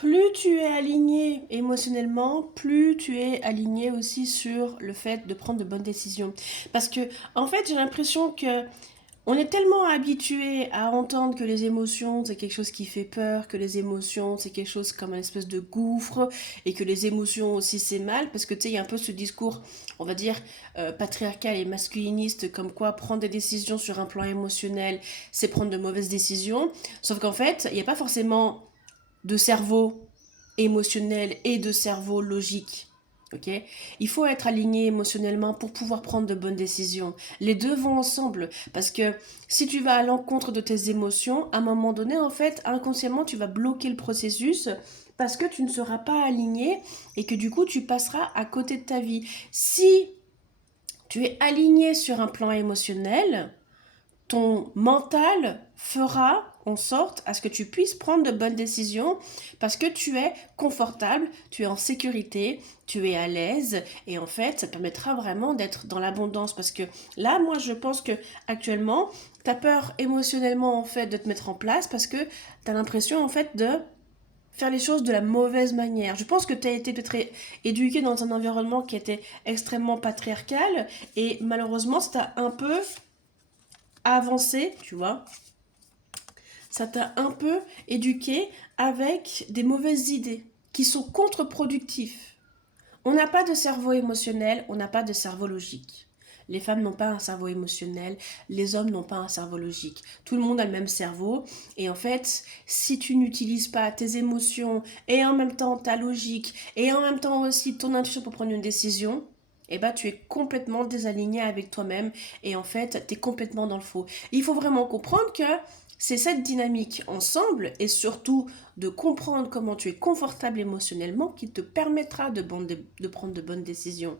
plus tu es aligné émotionnellement, plus tu es aligné aussi sur le fait de prendre de bonnes décisions. Parce que, en fait, j'ai l'impression que on est tellement habitué à entendre que les émotions, c'est quelque chose qui fait peur, que les émotions, c'est quelque chose comme une espèce de gouffre, et que les émotions aussi, c'est mal, parce que tu sais, il y a un peu ce discours, on va dire, patriarcal et masculiniste, comme quoi prendre des décisions sur un plan émotionnel, c'est prendre de mauvaises décisions. Sauf qu'en fait, il n'y a pas forcément de cerveau émotionnel et de cerveau logique. Ok. Il faut être aligné émotionnellement pour pouvoir prendre de bonnes décisions. Les deux vont ensemble parce que si tu vas à l'encontre de tes émotions, à un moment donné, en fait, inconsciemment, tu vas bloquer le processus parce que tu ne seras pas aligné et que du coup, tu passeras à côté de ta vie. Si tu es aligné sur un plan émotionnel, ton mental fera en sorte à ce que tu puisses prendre de bonnes décisions parce que tu es confortable, tu es en sécurité, tu es à l'aise et en fait ça te permettra vraiment d'être dans l'abondance parce que là moi je pense que actuellement tu as peur émotionnellement en fait de te mettre en place parce que tu as l'impression en fait de faire les choses de la mauvaise manière. Je pense que tu as été peut-être éduqué dans un environnement qui était extrêmement patriarcal et malheureusement ça t'a un peu avancé, tu vois, ça t'a un peu éduqué avec des mauvaises idées qui sont contre-productives. On n'a pas de cerveau émotionnel, on n'a pas de cerveau logique. Les femmes n'ont pas un cerveau émotionnel, les hommes n'ont pas un cerveau logique. Tout le monde a le même cerveau. Et en fait, si tu n'utilises pas tes émotions et en même temps ta logique et en même temps aussi ton intuition pour prendre une décision, eh ben, tu es complètement désaligné avec toi-même et en fait, tu es complètement dans le faux. Il faut vraiment comprendre que c'est cette dynamique ensemble et surtout de comprendre comment tu es confortable émotionnellement qui te permettra de prendre de bonnes décisions.